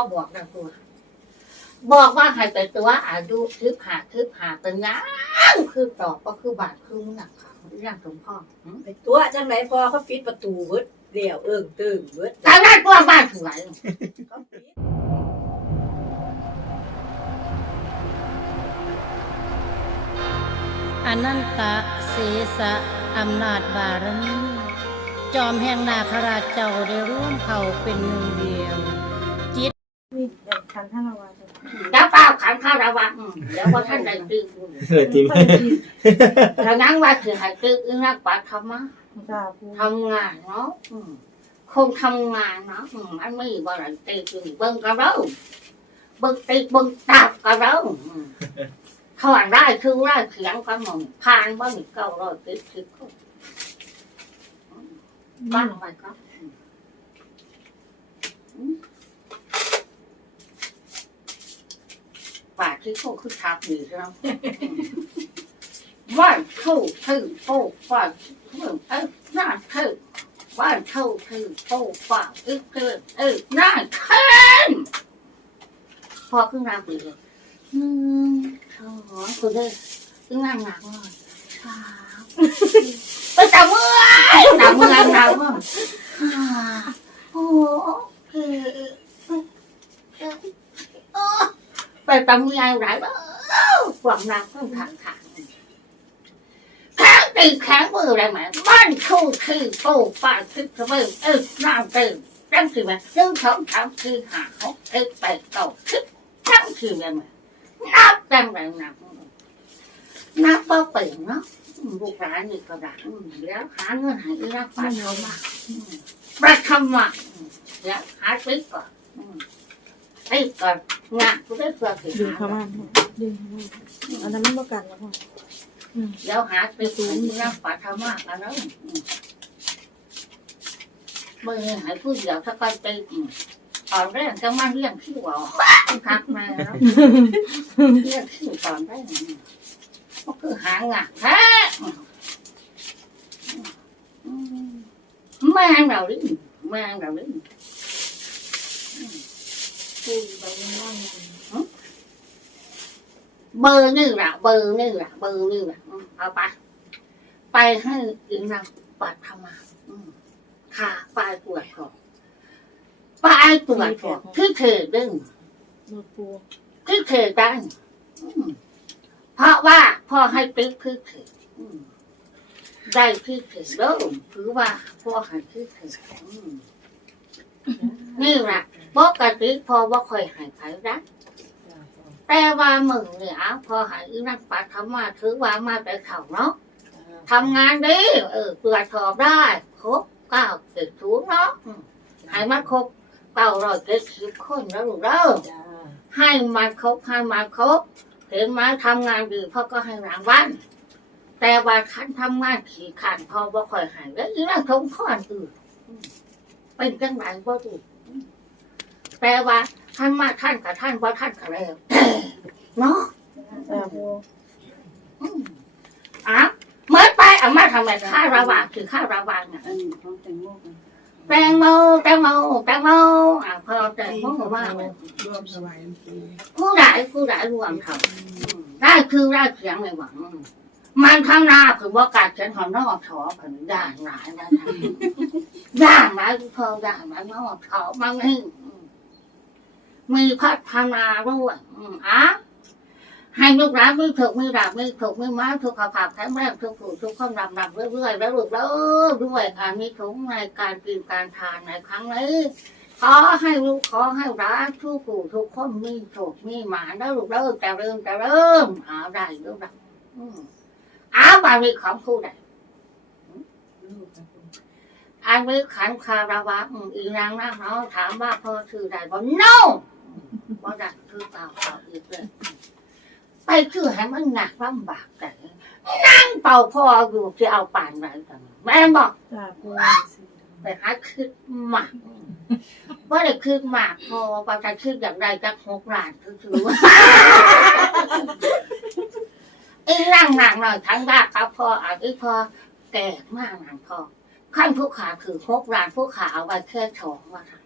ก็บอกนะตัวบอกว่าให้ไปตัวอายุทึบหาทึบหาเป็นยังคือตอบก็คือบาทคือหนักเขาเรื่องสมพ่อหืมไปตัวจังไหนพอเขาปิดประตูเบิดเดี่ยวเอิงตึงเบิดแต่ได้ตัวบ้านถือไหนเขาปิดอนันตะเสสะอำนาจบารมีจอมแห่งนาคราชเจ้าได้ร่วมเผ่าเป็นหนึ่งเดียว มีแบบคันท่านละวันจะแล้วเปล่าขันข้าวระวังอืมเดี๋ยวพอท่านได้ตื้อเกิดจริงถ้างั้นว่าถือให้ตื้ออึ้งนักปัดธรรมะจ้าปูทำงานเนาะอืมคงทำงานเนาะอืมมันไม่บ่อะไรตีคือเบิ่งกระเราเบิ่งตีเบิ่งตับกระเราอืมเขาอ่านได้คือได้เขียงกันหมดผ่านบ่มีเก้าร้อยสิบสิบคนบ้างไปก็อืม ป่าที่เขาคือทับดีใช่ไหมว่าเข้าถือโป้ว่าเออเออน่าถือว่าเข้าถือโป้ว่าเออเออเออน่าเท่นพอขึ้นมาปีเลยอืมโอ้โหคุณเลยขึ้นมาหนักเลยครับไปจับมือจับมือจับมืออ่าโอ้เออเออเออ ไปจับมือยังไงบ้าความรักต้องขังขังแข็งตีแข็งมืออะไรไหมบ้านคู่คือโป้ป้าคือกระเบื้อเออน้ำตื่นจังสิไหมหนึ่งสองสามสี่ห้าหกเจ็ดแปดเก้าสิบจังสิไหมนับจังไรนับนับก็เปิดเนาะบุกร้านนี่ก็ได้อืมแล้วหาเงินหาอีรักปัดเขามาอืมประคำมาแล้วหาซื้อก่อน ไอ้ก่อนงานกูได้เพื่อสิดึงหาเข้ามาดึงเข้ามาอันนั้นไม่ประกันแล้วพ่อแล้วหาไปซื้อที่นั่งปัดธรรมะกันแล้วมือหายผู้เดียวถ้าก็ไปตอนแรกจะมาเรียกที่ว่าทักมาแล้วเรียกที่ตอนแรกก็คือหางานแท้แม่งเราดิแม่งเราดิ ปูไปว่างเบอร์นี่แหละเบอร์นี่แหละเบอร์นี่แหละเอาไปไปให้อีนางปัดธรรมะอืมค่ะไปตรวจสอบไปตรวจสอบที่เขตดึงโนดปูที่เขตได้อืมเพราะว่าพ่อให้ติ๊กที่เขตอืมได้ที่เขตเริ่มถือว่าพ่อให้ที่เขตอืมนี่แหละ ปกติพ่อว่าคอยใหายไปรักแต่ว่ามึงเนี่ยพอหายนักปัดธรรมาถือว่ามาแต่เขาเนาะทำงานดีเออตรวจสอบได้ครบเก้าเจ็ดศูนย์เนาะอืมให้มันครบเก้าร้อยเจ็ดสิบคนแล้วลูกเด้อจ้าให้มันครบให้มันครบเห็นไหมทำงานดีพ่อก็ให้รางวัลแต่ว่าคันทำงานขี่ขันพ่อบ่ค่อยใหายแล้วอีนั่งทงข้อนอื่นอืมเป็นจังไรบ่ถูก แต่ว่าท่านมาท่านกับท่านว่าท่านกับแล้วเนาะจ้าปูอืมอะเมื่อไปเอามาทำไมข้าวระวางคือข้าวระวางเนี่ยอันนี้ของแตงโมกันแตงโมแตงโมแตงโมอะพอแตงโมว่าร่วมสบายปีผู้ใดผู้ใดรวมทำได้คือได้เสียงในหวังมันข้างหน้าคือว่าการเขียนของนอกถอผันด่านหลายนะด่านหลายพอด่านหลายนอกถอมันนี่อื มีพัฒนาด้วยอะให้ลูกหลานมีถูกมีดาบมีถูกมีไม้ถูกขภาพแข็งแรงทุกผู้ทุกคนรำรำเรื่อยๆแล้วลูกแล้วด้วยการมีถุงในการกินการทานในครั้งนี้ขอให้ลูกขอให้ร้านทุกผู้ทุกคนมีถูกมีหมาแล้วลูกแล้วจะเริ่มจะเริ่มเอาได้ลูกนะอืมอ้าวมามีของคู่ใดลูกกับปูอันนี้ขันคาราวะอีนางนะเนาะถามว่าพ่อชื่อใดบอก no ว่าได้คือเปล่าเปล่าอีกเลยไปคือให้มันหนักลำบากกันนั่งเป่าพออยู่จะเอาป่านไหนกันแม่บอกจ้าปูไปหาคืดหมากว่าได้คืดหมากพอว่าจะคืดอย่างไรจะหกล้านคือว่าไอ้ร่างหนังหน่อยทั้งบ้าครับพออาจจะพอแก่มากหนังพอขั้นผู้ขาคือหกล้านผู้ขาเอาไว้แค่สองว่าค่ะ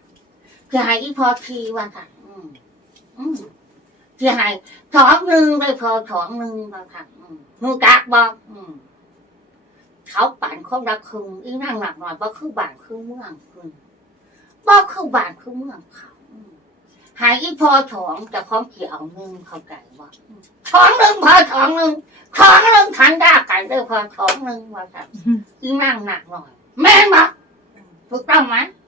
จะให้อีพอทีว่าค่ะ ที่ให้สองหนึ่งได้พอสองหนึ่งมาค่ะอืมมูกากบอกอืมเขาปั่นคนละครึ่งอีนั่งหนักหน่อยเพราะคือบ้านคือเมืองคุณบ่คือบ้านคือเมืองเขาอืมหายอีพอถองแต่ของเกี่ยวหนึ่งเขาไก่ว่าถองหนึ่งพอถองหนึ่งถองหนึ่งทันได้กันได้พอถองหนึ่งมาค่ะอีนั่งหนักหน่อย แม่นบอกถูกต้องไหมอี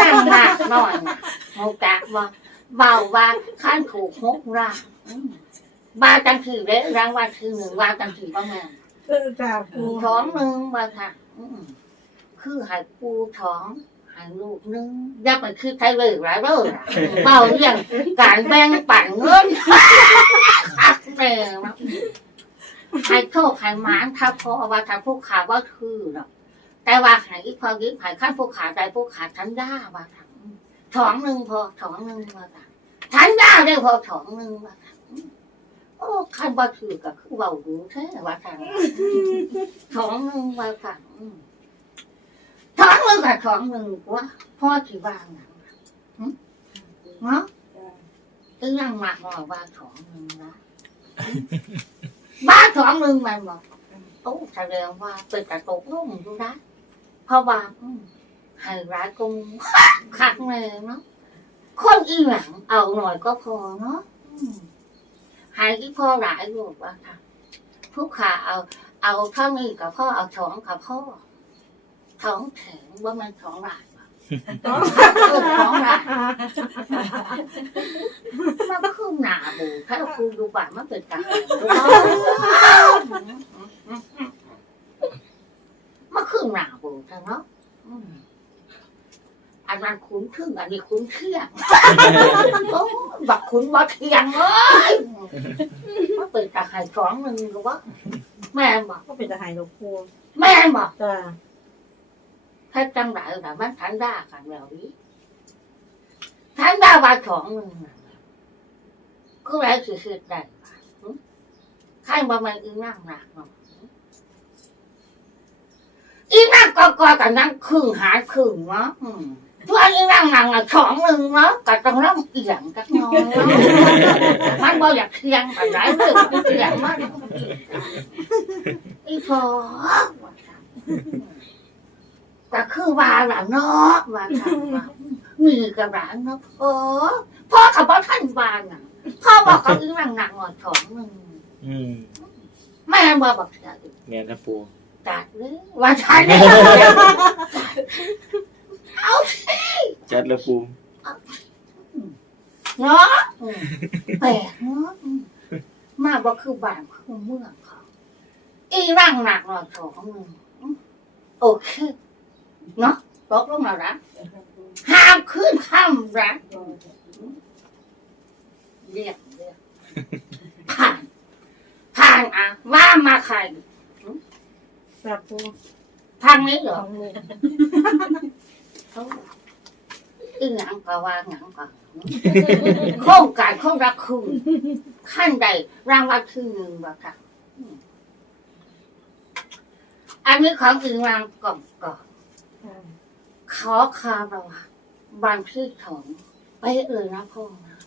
นั่งหนักหน่อยนะโมกว่าเบาว่าขั้นถูกหกร่างบาจังถือเด้รางวัลคือหนึ่งวาจังถือบ้างไงเออจ้าปูท้องหนึ่งว่าค่ะคือหายปูท้องหายลูกหนึงยับมันคือไทยเลยไรเด้อล่ะเบาเรื่องการแบ่งปันเงินคักแม่นะใหายโชคใหายหมานถ้าพอว่าถ้าผู้ขาว่าคือหรอก แต่ว่าใหายอีกพอยิ้มหายขั้นผู้ขาใจผู้ขาทันย่าว่าค่ะอืมท้องหนึ่งพอท้องหนึ่งว่าทันย่าได้พอท้องหนึ่งว่าโอ้ขั้นว่าคือก็คือเบาดูแท้ว่าค่ะท้องหนึ่งว่าค่ะอืมท้องหนึ่งกับท้องหนึ่งว่าพ่อที่บ้านนะหึเนาะก็ยังมักว่าว่าท้องหนึ่งนะบ้านท้องหนึ่งมันบอกโอ้แสดงว่าเป็นกระตกลุ่มดูนะ เพราะว่าอืมให้ร้ายกงคักเลยเนาะคนอีหลังเอาหน่อยก็พอเนาะอืมให้ที่พ่อหลายอยู่ว่าค่ะผู้ขาเอา เอาเท่านี้กับพ่อเอาท้องกับพ่อท้องแข็งว่ามันท้องหลายว่ะเออท้องหลายมันคือหนาบูถ้าครูดูบ้านมันเป็นการ มันคือหนาบูใช่เนาะอืมอันนั้นคุ้นครึ่งอันนี้คุ้นเที่ยงโอ้บักคุ้นบ่เที่ยงเลยมันเป็นตาไข่ท้องหนึ่งหรือว่าแม่นบอกก็เป็นทหารหลวงปูแม่นบอกจ้าถ้าจังไรแต่มันทันได้กันแล้วดิทันได้ว่าของมึงน่ะก็แล้วสิคือได้ปะหึใครบ่มันอีนั่งหนักเนาะ อีนั่งก็ก็กับนั่งครึ่งหาครึ่งเนาะอืมตัวอีนั่งหนังอะสองหนึ่งเนาะก็ต้องร้องเอียงจักหน้อยเนาะมันบ่อยากเทียงไปไหนเลยเอียงมากอีพอว่าซั่นก็คือว่าละเนาะว่าค่ะว่ามีกระดานเนาะพ่อพ่อกับพ่อท่านวางอะพ่อบอกกับอีหนังหนังหน่อยสองหนึ่งอืมแม่บอกบอกจะแม่นครับปู จัดเลยว่าใช่เนี่ยเอาจัดแล้วปูเนาะแปลกเนาะมมาบอกคือบ้านคือเมืองเขาอีหนังหนักหน่อยสองหนึ่งโอเคเนาะตกลงแล้วนะห้ามขึ้นข้ามนะเรียกเรียกผ่าน ผ่านอะว่ามาใคร จ้าปูทางนี้เหรสอองลูกเขาอึ้งหนังก็ว่าหนังก็โครงการโครงรักคุณขั้นใดรางวัลที่หนึ่งบ่ค่ะอืมอันนี้ของอึ้งรางก่อนก่อนจ้าขอคาระวะบานที่สองไปเอ่ยนะพ่อนะ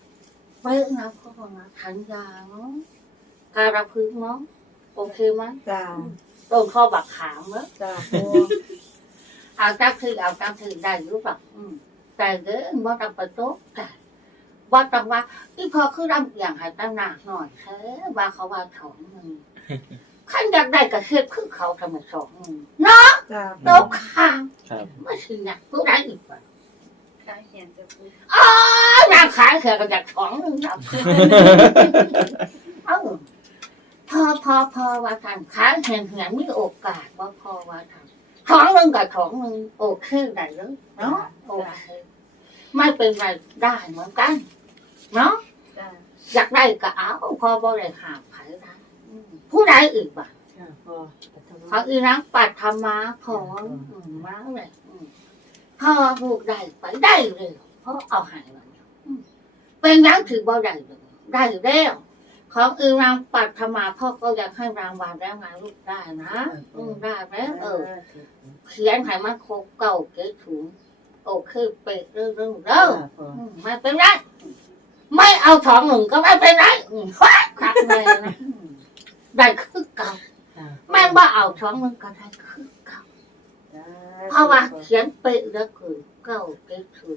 ไปเอ่ยนะพ่อนะทันยาเนาะการะพึกเนาะโอเคไหมจ้า ต้นข้อบักขามเนาะจ้าปูเอาจักคือเอาจักคือได้รู้ป่ะอืมแต่เด้อว่าต้องไปโต๊ะแต่ว่าต้องว่าที่พอคือรำอย่างให้ตั้งหนักหน่อยแค่ว่าเขาว่าสองหนึ่งขั้นอยากได้กระเทียบคือเขาทำไมสองหนึ่งเนาะจ้าโต๊ะข้างครับไม่ถึงอยากรู้ได้อีกป่ะขายเห็นจะปูอ๋อนางขายเสือก็อยากของหนึ่งแล้วเออ พอพอพอว่าทานขายเห็นเห็นมีโอกาสว่าพอว่าทานของหนึ่งกับของหนึ่งโอเคได้เลยเนาะโอเคไม่เป็นไรได้เหมือนกัน เนาะจ้าอยากได้ก็เอาพอบ่ได้หาไผ่ได้อืมผู้ใดอีกบ่ะจ้าพอเขาอีนังปัดธรรมาพออืมมาเลยอืมพ่อลูกได้ไปได้เลยเพราะเอาใหายแล้วเนี่ยอืมเป็นหยังถือบ่ได้เลยได้แล้ว ของอีนังปัดธรรมาพ่อก็อยากให้รางวัลแล้วไงลูกได้นะอืมได้แล้วเออเขียนให้มันครบเก่าเกถุงโอโอเคเป๊ะเรื่องเรื่องเด้อจ้าพ่ออืมไม่เป็นไรไม่เอาสองหนึ่งก็ไม่เป็นไรอืมฟ้าขัดเลยนะอืมได้คือเก่าจ้าแม่ว่าเอาสองหนึ่งก็ได้คือเก่าเพราะว่าเขียนเป๊ะแล้วคือเก้าเป๊ะคือ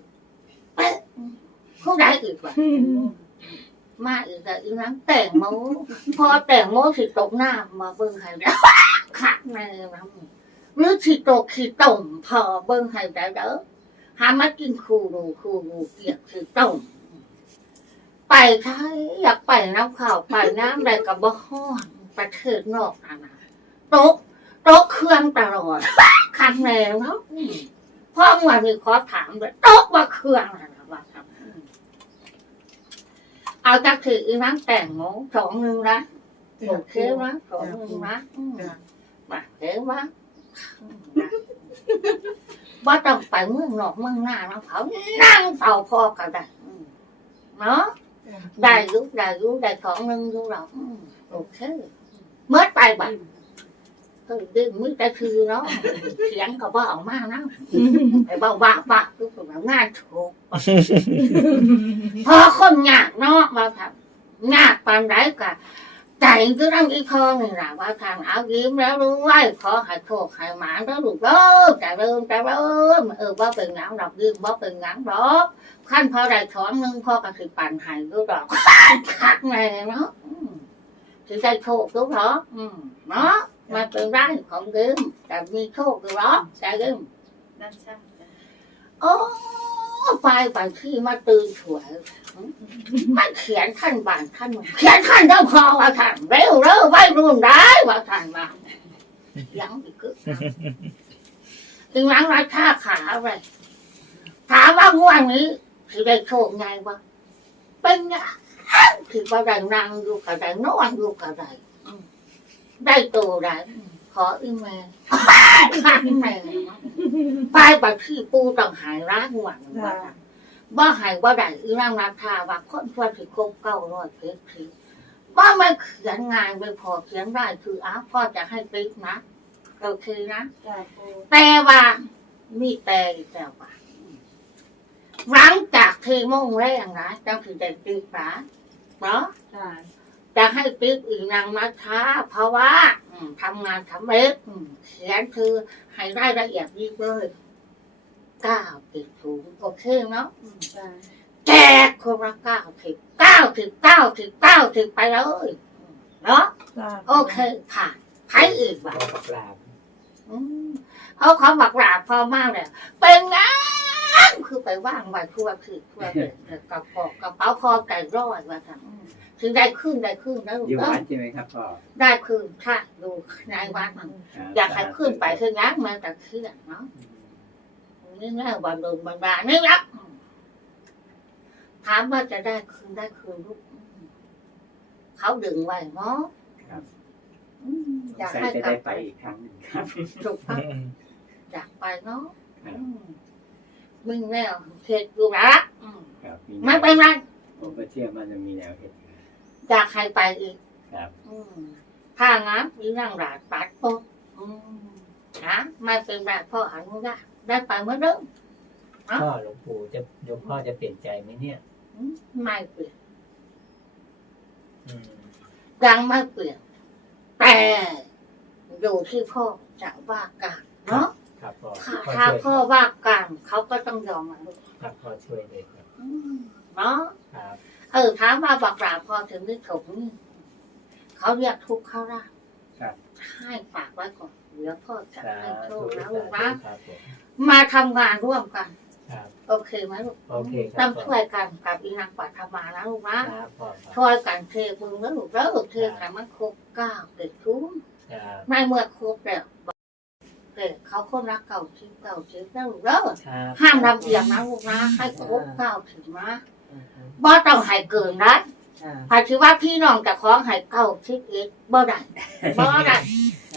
เป๊ะอืมผู้ใดอีกวะ มาอีกแต่อีนั้นแต่งโมพอแต่งโมสิตกหน้ามาเบิ่งให้ได้ขัดเลยนะหรือสิตกสิต่มพอเบิ่งให้ได้เด้อหามากินคูรูคูรูเกียกคือต้มไปใช่อยากไปน้ำข่าวไปน้ำใดกับบ่ฮ้อนประเทศนอกนะนะโต๊ะโต๊ะเครื่องตลอดคันแนวเนาะพ่อเมื่อมีขอถามเลยโต๊ะว่าเครื่องนะนะว่าครับอืม เอาจากถืออีน้ำแต่งโมสองหนึ่งนะโอเคไหมสองหนึ่งนะอืมจ้ามาเห็นว่าว่าต้องไปเมืองนอกเมืองหน้าแล้วเขานั่งเฝ้าพ่อกันได้อืมเนาะได้อยุได้อยุได้ของหนึ่งอยุหรอกอืมโอเคเมื่อไปบั ก็เด้งมือแต่คือเนาะเสียงก็บ่ออกมากนะไอ้บ่าวบ้าทุกคนว่ง่ายถูกพอคนยากเนาะมาครับยากปานไดกะใจก็ต้องอีพองนี่แหละว่าทางเอายิ้มแล้วรู้ไว้ขอให้โชคให้หมานแล้วลูกเด้อจะเริ่มจะเริ่มเออว่าเป็นหนังดอกยิ้มว่าเป็นหนังดอกขั้นพอได้ถอนนึงพ่อก็คือปั่นหายก็ดอกคักแน่เนาะคือใจโชคก็เพราะเนาะ ใช่โอ้ไปบางที่มาตื่นสวยมันเขียนท่านบานท่านเขียนท่านเจ้าพอว่าท่านเร็วเร็วไว้รุ่นได้ว่าท่านมายังอีกคือถึงหลังราชาขาอะไรถามว่างวันนี้สิได้โชคไงวะเป็นไงถือว่าได้นั่งอยู่กับได้นอนอยู่กับได้อืม ได้ตัวได้อืมขออีเมลข้างในไปบัดที่ปูต้องหายร้างหวังว่าว่าหายว่าได้อีนางนาคาว่าคนทั่วถึงครบเก้าร้อยเพชรทีว่าไม่เขียนงานไม่พอเขียนได้คืออ้าพ่อจะให้ติ๊กนะโอเคนะจ้าพ่อแต่ว่ามีแต่อีกแต่ว่าหลังจากที่โมงแรกนะเจ้าคือได้ติ๊กนะเนาะ จ้าจะให้ติ๊กอีนางนาคาเพราะว่าอืมทำงานสำเร็จอืมเขียนคือให้ได้ละเอียดยิบเลยเก้าติดสูงโอเคเนาะจ้าแจกคนละเก้าสิบเก้าสิบเก้าสิบเก้าสิบไปเลยเนาะจ้าโอเคผ่านใครอีกบ้างบอกกับลาบอืมเอาของบักหลาบพอมากเลยเป็นงานคือไปว่างไว้ทั่วคือทั่วเลยกระเป๋ากระเป๋าพอใจร้อยว่าทั้ง ถึงได้ขึ้นได้ขึ้นแล้วลูกอยู่เอ้วัยดใช่ไหมครับพ่อได้ขึ้นค่ะดูในวัดมันอยากให้ขึ้นไปคืองั้นมันแต่ขึ้นเนาะนี่แน่วันลงบันดาลนี่ละถามว่าจะได้คืนได้คืนลูกอืมเขาดึงไว้เนาะครับอืมสงอยากสัยให้จะกลัได้บไปไปอีกครั้งหนึ่งครับถูกปะอยากไปเนาะครับอืมมึงแนวเทศดูรักอืมครับไม่เป็นไรผมก็เชื่อมันจะมีแนวเหตุการณ์ อยากให้ไปอีกครับ อืมถ้างั้นมีนั่งหลาดปัดปุ๊บอืมนะไม่เป็นไรพ่ออนุญาตได้ไปเมื่อเดิมพ่อหลวงปู่จะหลวงพ่อจะเปลี่ยนใจไหมเนี่ย อืมไม่เปลี่ยนอืมยังไม่เปลี่ยนแต่อยู่ที่พ่อจะว่ากันเนาะครับพ่อถ้าพ่อถ้าช่วยพ่อว่ากันเขาก็ต้องยอมมาลูกครับพ่อช่วยเลยครับอืมเนาะ ครับ เออถามว่าบักหลาพอถึงที่ถงนี่เขาเรียกทุกข์เข้าได้ครับให้ฝากไว้ก่อนเดี๋ยวพ่อจะสาให้โชธุคนะสาลูกธุนะครับผมมาทำงานร่วมกันครับโอเคไหมลูกโอเคครับต้องช่วยกันกับอีนางปัทมานะลูกนะครับพ่อครับช่วยกันเทมึงแล้วลูกแล้วลูกเทให้มันครบเก้าเด็กทุ้มครับในเมื่อครบแล้วเด็กเขาคนรักเก่าชิบเก่าชิบแล้วลูกแล้วครับห้ามรำเอียงนะลูกนะให้ครบเก้าถึงนะอืมอืม บ่ต้องให้เกินนะจ้าหากถือว่าพี่น้องจะของให้เก้าชิบเอ็ดบ่ได้บ่ได้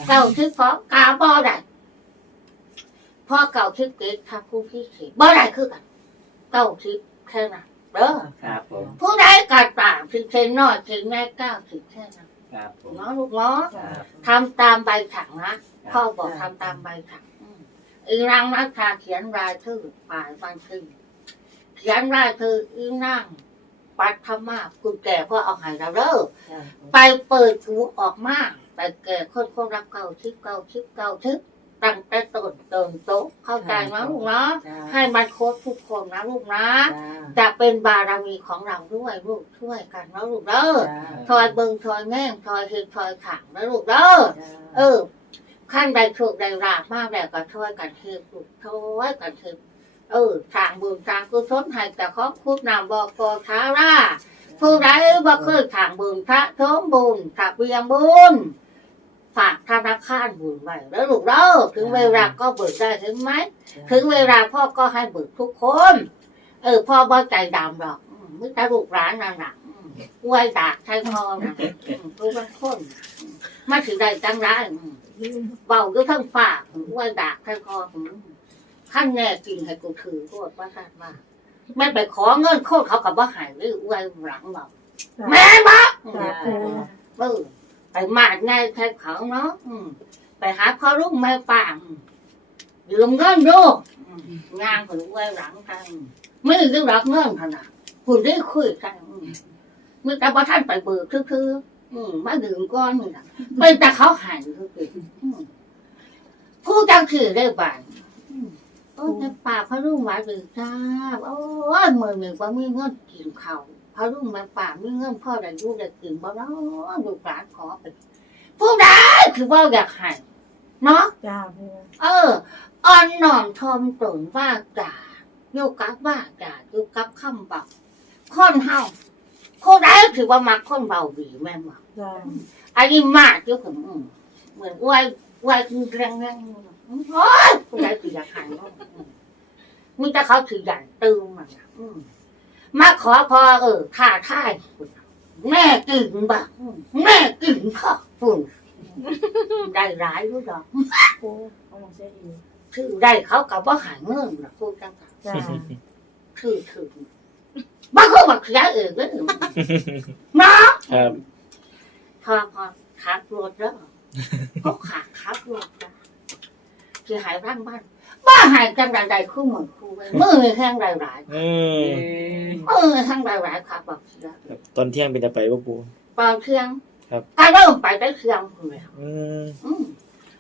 เก้าชิบสองกาบ่ได้พ่อเก้าชิบเอ็ดถ้าผู้พี่สิบ่ได้คือกันเก้าชิบแค่นั้นเด้อครับผมผู้ใดก็ตามสิเซนน้อยสิแม่เก้าสิบแค่นั้นครับผมเนาะลูกเนาะจ้าทำตามใบสั่งนะพ่อบอกทำตามใบสั่งอืมอีนางนักชาเขียนรายชื่อป่ายวันชื่อเขียนรายชื่ออีนาง ปัทมาคุณแก่พ่อเอาใหายเราเด้อจ้าไปเปิดหูออกมาไปแก่คนคนรักเก่าชิบเก่าชิบเก่าชิบตั้งแต่ต้นเติมโต๊ะเข้าใจไหมลูกเนาะจ้าให้มันโค้ดทุกคนนะลูกนะจ้าจะเป็นบารมีของเราด้วยลูกช่วยกันนะลูกเด้อจ้าทอยเบิงทอยแง่งทอยเห็ดทอยขังนะลูกเด้อเออขั้นใดถูกใดราบมากแล้วก็ช่วยกันเห็ดลูกช่วยกันเห็ด เออทางบุญทางกุศลให้แต่ของคุณนามบอกอท้าราผู้ใดบ่เคยทางบุญพระทมบุญกับเบียงบุญฝากธนาคารบุญไว้แล้วลูกเด้อถึงเวลาก็เบิกได้ถึงไหมถึงเวลาพ่อก็ให้เบิกทุกคน เออพ่อบ่ใจดำหรอกอืมมึงตาลูกร้านนั่นน่ะอืมกล้วยดากใช้คอนะอืมรู้มันคนอืมมาถึงได้จังไรอืมเบาด้วยทั้งปากอืมกล้วยดากใช้คออืม ขั้นแน่จริงให้กูถือโคตรว่าสัตว์ว่าไม่ไปขอเงินโคตรเขากับว่าหายหรืออ้วยหลังเบาแม่บ้าจ้าปูเออไปมาดง่ายใช้เขาเนาะอืมไปหาพ่อลูกแม่ป่าอืมยืมเงินดูอืมงานคนอ้วยหลังกันไม่ได้รับเงินขนาดคุณได้คุยกันอืมเมื่อแต่ว่าท่านไปเบิกคือๆอืมมาดื่มก้อนนี่นะไปแต่เขาหายคือๆอืมผู้จังคือได้บานอืม โอ้แต่ป่าพระรุ่งหวานหรือจ้าโอ้ยมือหนึ่งว่ามีเงินกินเขาพระรุ่งมาป่ามีเงินพ่อได้ลูกได้กินบ่เนาะลูกหลานขอไปผู้ใดคือว่าอยากใหายเนาะจ้าเอออ่อนหนอนทอมตนว่าจ่าอยู่กับว่าจ่าอยู่กับคำเบาคนเฮาคนใดถือว่ามักคนเบาดีแม่นบ่จ้าอันนี้มากอยู่ผมอืมเหมือนอ้วยอ้วยคือแรงแรง โอ้ยคนใดถืออยากหายเนาะอืมมีแต่เขาถือใหญ่ตึงมันน่ะอืมมาขอพอเออท่าท่ายแม่กินบ่อืมแม่กินข้าวฝุ่นได้ร้ายรู้ดอกปูเอาลงเสียอีกคือได้เขากับว่าหายเงินนะพูดจังกันจ้าคือถือบ้าเขาบอกเสียเองเลยเนาะครับ พอพอขับรถแล้วก็ขาดขับรถนะ คือหายร่างบ้านบ้าหายจังใดใดคู่เหมือนคู่เลยมือแห้งหลายอืมๆมือแห้งหลายๆครับบอกเสียครับตอนเที่ยงเป็นจะไปป่ะปูตอนเที่ยงครับ ถ้าเริ่มไปได้เที่ยงเลยอืม อืม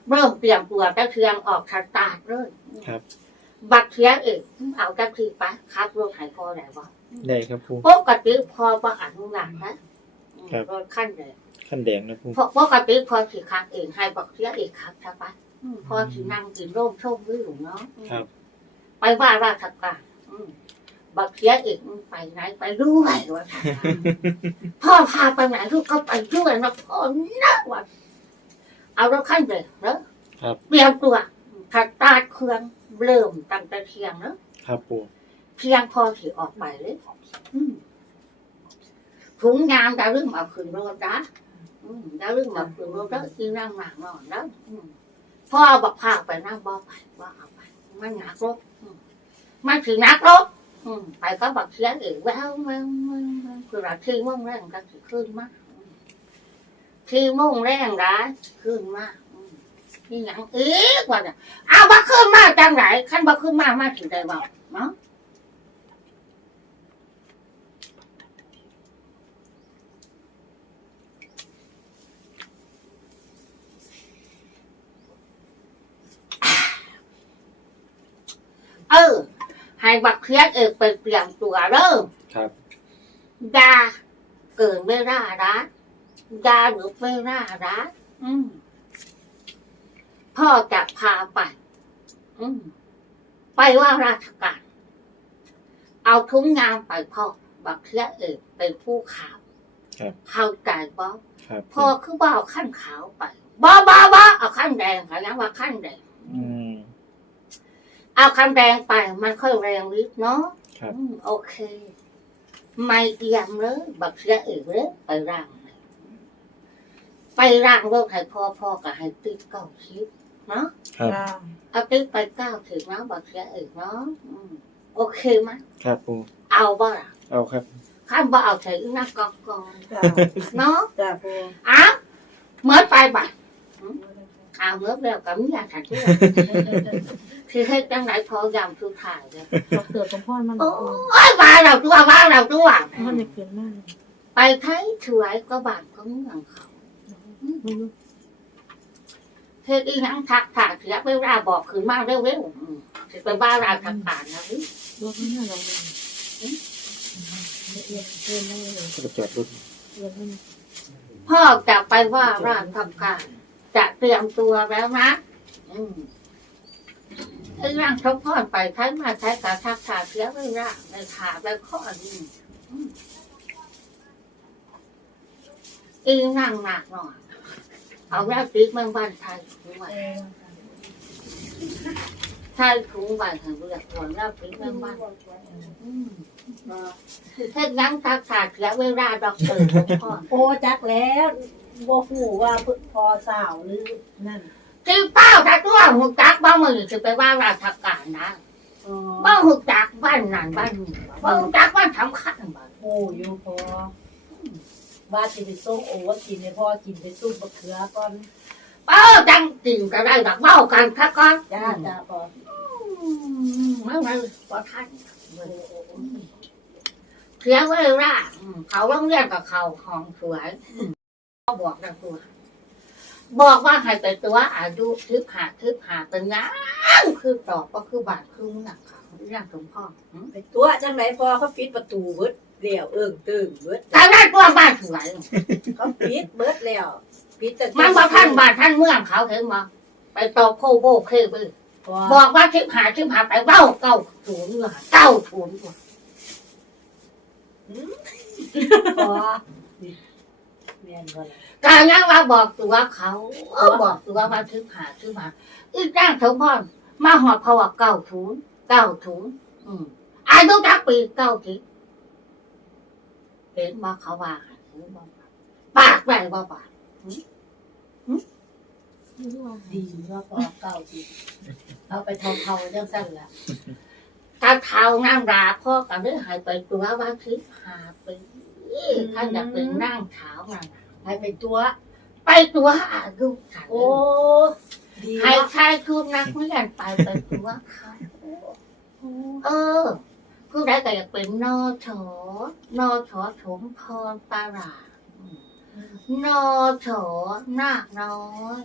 เริ่มเปลี่ยนตัวได้เที่ยงออกสตาร์ทเลยครับ บักเสียเองเอาจักทีไปขับรถหายพอได้บ่ได้ครับปู ปกติพอว่าอนุญาตนะครับ รถขั้นเลยขั้นแดงนะปูเพราะปกติพอสิคักเองให้บักเสียเองครับใช่ปะอืม พอสินั่งกินร่มชมวิวเนาะครับ ไปว่าราชการอืมบักเสียเองไปไหนไปด้วยว่าซั่นนะพ่อพาไปไหนลูกก็ไปด้วยนะพ่อนะว่าเอารถขั้นเลยเนอะครับเตรียมตัวถัดตาดเครื่องเริ่มตั้งแต่เที่ยงเนอะครับปูเพียงพอสิออกไปเลยอืมถุงยางจะเรื่องเอาคืนรถนะอืมจะเรื่องเอาคืนรถแล้วอีนั่งหนักนอนแล้ว อืมพ่อบอกพาไปนั่งบ่ไปว่าเอาไปมันหนักรบมันถึงนักรบไปก็บอกเสียเองแววแววแววแววคือเราที่มุ่งแรงกันสิขึ้นมากอืมที่มุ่งแรงร้ายขึ้นมากอืมนี่หยังอีกว่าเนี่ยเอาบัขึ้นมากจังไหนขั้นบัขึ้นมากมาถึงได้บอกเนาะ เออ ให้บักเคียดเออไปเตรียมตัวเริ่มครับยาเกินไม่ร่ารัดยาหรือไม่ร่ารัดอืมพ่อจะพาไป อืมไปว่าราชการ เอาทุ้งงานไปพ่อ บักเคียดเออเป็นผู้ข่าวครับเข้าใจบ่ครับพ่อคือว่าเอาขั้นขาวไปบ้าบ้าบ้าเอาขั้นแดงเขาเรียกว่าขั้นแดงอืม เอาคำแดงไป มันค่อยแรงนิดเนาะครับ อืมโอเค ไม่เตรียมเลยบักเสียอีกเลยไปร่าง ไปร่างโลกให้พ่อพ่อกับให้ติ๊กเก้าชิปเนาะ ครับ จ้าเอาติ๊กไปเก้าถึงเนาะบักเสียอีกเนาะอืมโอเคไหมยครับปูเอาบ่ล่ะเอาครับ ข้ามบ่เอาใส่อีนักกองกองจ้าเนาะจ้าปูอ้าวเหมือนไปบ่ะ ข่าวเมื่อแบบกับมีอยากขัดด้วยคือให้จังไหนพอยำคือถ่ายเลยดอกเตอร์สมพรมันโอ้ยมาเราตัวมาเราตัวมันจะเกินมากไปไทยถวายก็บาทก็เมืองเขาไม่รู้เฮ็ดอีหยังทักถากเสียเวลาบอกขึ้นมาเร็วๆอืมสิไปบ้าราทักการนะวิรถมันน่าลงเลยเรียนเรียนได้เลยก็ไปจอดรถเรียนมันพ่อจะไปว่าราชทำการ จะเตรียมตัวแล้วนะอืมไอ้ร่างทบพอดไปใช้มาใช้กาทักถาเสียเวลาในขาไปข้อนี้อืมอีนั่งหนักหน่อย เอาแล้วติ๊กเมืองบ้านไทยถุงไว้ไทยถุงไว้ให้เรียกหัวแล้วติ๊กเมืองบ้านอืมเฮ็ดหยังทักถาเสียเวลาดอกเตอร์ทบพอโอ้จักแล้ว บ่ฮู้ว่าเพิ่นพอสาวหรือนั่นคือเป้าถ้าตัวหุกจักบ้ามือคือไปว่าราชการนะอ๋อบ้าหุกจักบ้านนั่นบ้านนี้บ้าหุกจักบ้านสำคัญบ้านโอ้อยู่พอว่าสิไปส่งโอว่ากินให้พ่อกินไปซุปมะเขือก่อนเป้าจังจริงก็ได้ดอกเบ้ากันทักก่อนจ้าจ้าพอไม่ไม่พอท่านเสียเวลาอืมเขาต้องเรียนกับเขาของสวยอืมเขาบอกนะตัวบอกว่าให้ไปตัวอายุทึบหาทึบหาเป็นงานคือตอบก็คือบาทคือหนักเขาเรื่องสมพ่ออืมไปตัวจังไหนพอเขาปิดประตูเบิดแล้วเอิ้งตึงเบิดแต่ได้ตัวบ้านสวยเขาปิดเบิดแล้วปิดแต่มันว่าท่านบ้านท่านเมืองเขาเห็นบ่ไปตอบโคโบเคไปพอบอกว่าทิพหาทิพหาไปเบ้าเก้าศูนย์ว่ะเก้าศูนย์ว่ะพอแม่นบ่ล่ะ การนั้นว่าบอกตัวเขาเออบอกตัวว่าทิพหาทิพหาอีกจ้างสมพรมาหอดเพราะว่าเก้าศูนย์เก้าศูนย์อืมอายุจักปีเก้าสิบเห็นว่าเขาว่าให้เห็นบ่ปากแหวนบ่ปากไม่รู้ว่าดีว่าพอเก่าสิเอาไปเทาๆจังซั่นล่ะถ้าเท้านั่งราพ่อกันได้หายไปตัวว่าทิพหาปี ท่านอยากเป็นนั่งเท้านั่นน่ะให้ไปตัว ไปตัวอายุฉันโอ้ดีให้เนาะชายคือนักเรียนไปไปตัวเขาเออผู้ใดก็อยากเป็นนอชอนอชอถมพรปาราอนอชอนาคน้อย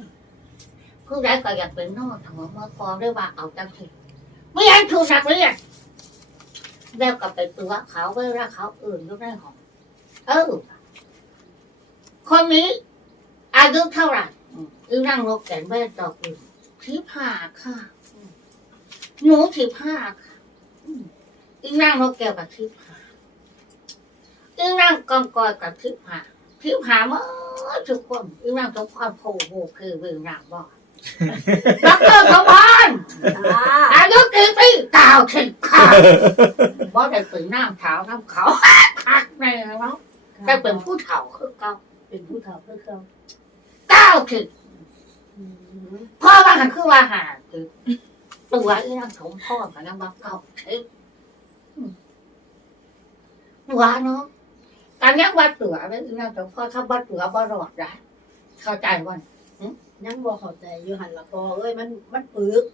ผู้ใดก็อยากเป็นนอชอมาพอได้ว่าเอาจังสิไม่อยากถูกนักเรียนแล้วก็ไปตัวเขาเวลาเขาอื่นก็ได้ของ เออ คนนี้ อายุเท่าไหร่อืมอีนั่งรถแก่นแว่นตอบอื่นสิบห้าค่ะอืมหนูสิบห้าค่ะอืมอีนั่งรถแก้วกับสิบห้าอีนั่งกองกอยกับสิบห้าสิบห้าเมื่อทุกคนอีนั่งสมพรโพโหคือเวรางบอกดอกเตอรสมพรอ่าอายุกี่ปีเก้าสิบค่ะบ่ได้เป็นน้ำเท้าน้ำเขาคักแน่เนาะได้เป็นผู้เฒ่าคือเก้าเป็นผู้เฒ่าเพื่อเขาเก้าสิบอืมพ่อว่าหันคือว่าหาคือตัวอีนั่งสมพ่อกับนั่งบักเก่าเช็คว่าเนาะการยังวัดตัวแล้วอีนั่งสมพ่อถ้าวัดตัวบ่รอดได้เข้าใจว่ายังบ่เข้าใจอยู่หันละพอเอ้ยมันมันปึก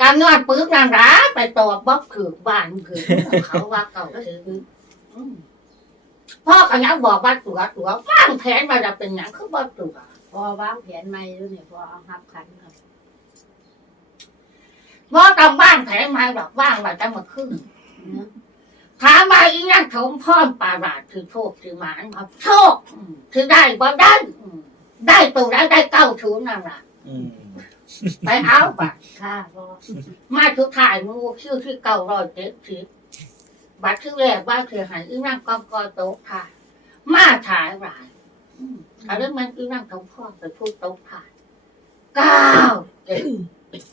การนอนปึกนางร้าไปตอบบ๊อบคือบ้านคือเขาว่าเก่าคืออืม พ่อกับยังบอกว่าตัวตัววางแผนมาจะเป็นอย่างคือบ่ตัวพอวางแผนใหม่แล้วเนี่ยพอเอาหับขันครับว่าต้องบ้านแผนมาดอกว่างไว้จะมาขึ้นนะถามว่าอีนั่นถมพ่อมปาราดคือโชคคือหมานครับโชคอืมคือได้บ่ได้อืมได้ตัวได้ได้เก้าชูนนั่นล่ะ อืมไปเอาไปค่ะพอมาทุกถ่ายมือชื่อที่เก้าร้อยเจ็ดสิบ บัตรชื่อแรกว่าคือหายอีนั่งกองกอโต๊ะค่ะ มาถ่ายหลายอืมเอาเรื่องมันอีนั่งถมพ่อไปพูดโต๊ะถ่ายเก้าเจ็ด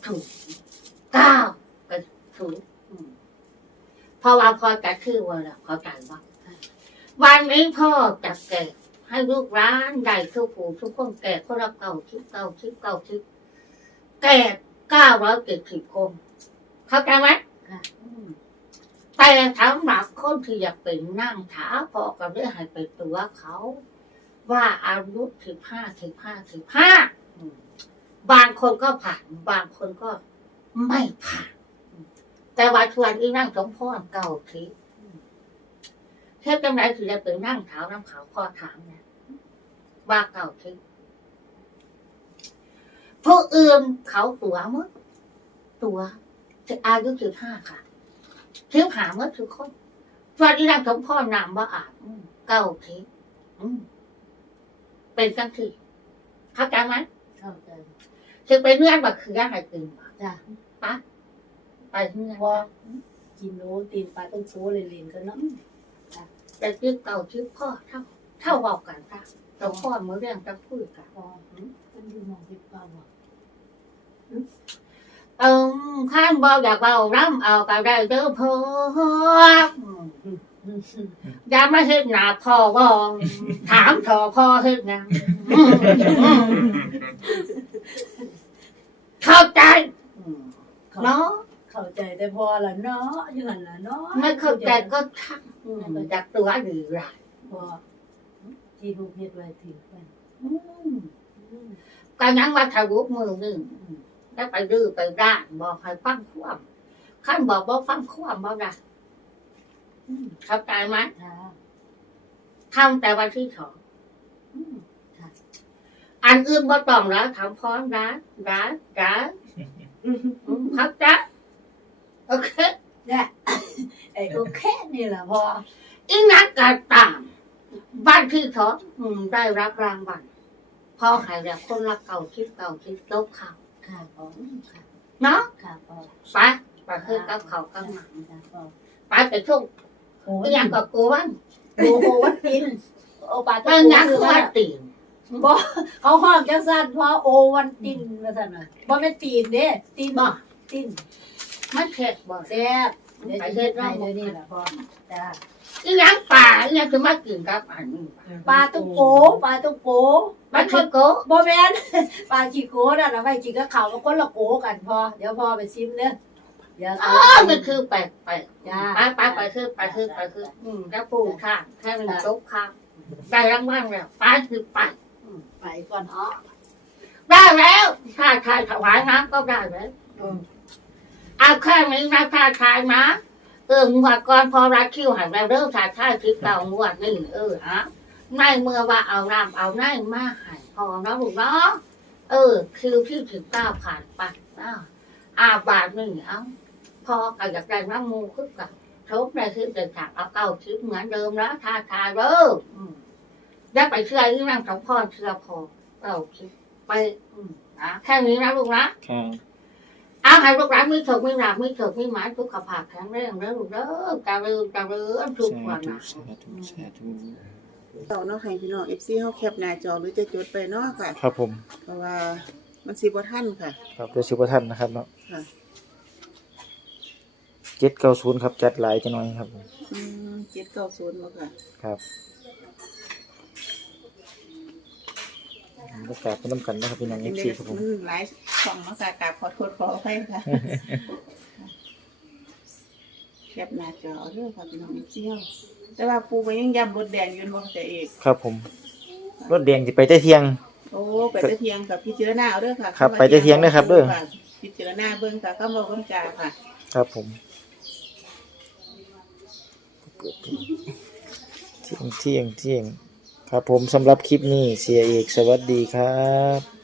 ถูกเก้าไปถูกอืมเพราะว่าพอจะชื่อว่าแล้วเขาใจว่าวันนี้พ่อจะแกะให้ลูกร้านใหญ่ทุกผู้ทุกคนแกะคนละเก่าชิบเก่าชิบเก่าชิบแกะเก้าร้อยเจ็ดสิบคนเข้าใจไหมค่ะอืม แต่สำหรับคนที่อยากเป็นนั่งท้าพอกับเรื่องให้ไปตัวเขา ว่าอายุสิบห้าสิบห้าสิบห้าบางคนก็ผ่าน บางคนก็ไม่ผ่าน แต่ว่าชวนอีนั่งสมพรเก่าทีเทพจังไรถือจะเป็นนั่งเท้าน้ำขาวข้อถามเนี่ยว่าเก่าทีผู้อื่นเขาตัวมั้งตัวอายุสิบห้าค่ะ เที่ยวหาเมื่อทุกคนชวนอีนั่งสมพรนามว่าอ่านอืมเก่าทีอืมเป็นจังทีเข้าใจไหมเข้าใจคือไปเนื่อนแบบคือย่างไรตื่นมาจ้ะปะไปเนื่อนพอกินโน้ตีนปลาต้องโซ่เลยลินกันเนาะแต่ชื่อเก่าชื่อพ่อเท่า เท่าบอกกันค่ะเราพ่อเมื่อเรื่องจะพูดกันพอมันอยู่มองสิบเก้าอะ เอิมข้านบอกอยากเอาร่ำเอาก็ได้เด้อพ่ออย่ามาเฮ็ดหนาพ่อว่าถามทอพ่อเฮ็ดหยังเข้าใจเนาะเข้าใจแต่พอละเนาะอยู่หันละเนาะไม่เข้าใจก็ช่างจากตัวหรือไรพอที่ลูกเฮ็ดไว้ถึงกันอืมก็ยังว่าทะลุมือหนึ่ง แล้วไปดื้อไปด้านบอกให้ฟังความขั้นบอกบอกฟังความบอกได้อืมเข้าใจไหมค่ะทำแต่วันที่สองอืมอันอื่นบ่ต้องแล้วทำพร้อมนะนะนะอืมเข้าใจโอเคเนี่ยไอ้โอเคนี่แหละพออีนักการตาม บ้านที่สองอืมได้รับรางวัลพ่อใครแล้วคนละเก่าคิดเก่าคิดลบข่าว ค่ะพอค่ะเนาะค่ะพอไปไปขึ้นกับเขากับหนังค่ะพอไปไปช่วงโอ้อีหยังกับกูวันโอ้โหวัดตินโอปาเรื่องยังคือว่าตีนบ่เขาห้องจังซั่นเพราะโอวันตินว่าซั่นน่ะบ่แม่นตีนเด้ตีนบ่ตีนมันเข็ดบ่แซ่บเดี๋ยวจะเฮ็ดให้เดี๋ยวนี้ล่ะพ่อจ้า อีหยังป่าอีหยังคือมากินกับอันนี้ปลาตุ้งโกปลาตุ้งโกมันคือโกะบ่แม่น ปลาขี้โกนั่นน่ะไว้กินกับข้าวมันคนละโกกันพอ เดี๋ยวพ่อไปชิมเด้อเดี๋ยวอ๋เอาอมันคือแปลกแปลกจ้า ไปไปไปคือไปคือไปคือ อืมแล้วปูค่ะแค่มันจบค่ะได้รางวัลแล้วไปคือไป ไปก่อนเนาะได้แล้วถ้าทายถวายน้ำก็ได้แล้วเอาแค่นี้นะถ้าทายนะ เออหัวดก่อนพอรักคิวหันแล้วเริ่มถ่ายท่าคลิปเก่างวดนี่งเออฮะในเมื่อว่าเอาน้ำเอาในมาหายพอแล้วลูกเนาะเออ คิวที่ถึงเก้าผ่านไปอ้าอาบาทหนึ่งเอาพอก็อยากได้น้ำมูขึ้นกับทุบในคือเดินทางเอาเก้าชิปเหมือนเดิมแล้วทาทาเริ่มได้ไปเชื่อที่นั่งสองพ่อเชื่อพอเก้าชิปไปอืมนะแค่นี้นะลูกนะ เอาให้ลูกหลานมีโชคมีลาภมีโชคมีหมายสุขภาพแข็งแรงเด้อลูกเด้อการืการืทุกสาวันธุนะสาธุสาธุเราเนาะให้พี่น้อง FC เฮาแคปหน้าจอหรือจะจดไปเนาะค่ะ ครับผม เพราะว่ามันสิบ่ทันค่ะ ครับโดยสิบท่านนะครับเนาะค่ะ เจ็ดเก้าศูนย์ครับจัดหลายจะหน่อยครับผมอืม790บ่ค่ะ ครับ ประกาศเป็นน้ำกันนะครับพี่น้องเอเป็นฟเด็ซีกครับผมมันหลายช่องเนาะค่ะกราบขอโทษขออภัยค่ะแคปหน้าจอเด้อค่ะพี่น้อง FC เฮาแต่ว่าปูก็ยังย้ำรถแดงอยู่บ่แต่เอกครับผม รถแดงจะไปได้เที่ยง โอ้ไปแต่เที่ยงกับพิจารณาเอาเด้อค่ะครับไปแต่เที่ยงเด้อครับเด้อพิจารณาเบิ่งค่ะคำเว้าคำจาค่ะ ครับผมเที่ยงเที่ยงเที่ยง ครับผมสำหรับคลิปนี้เสียเอกสวัสดีครับ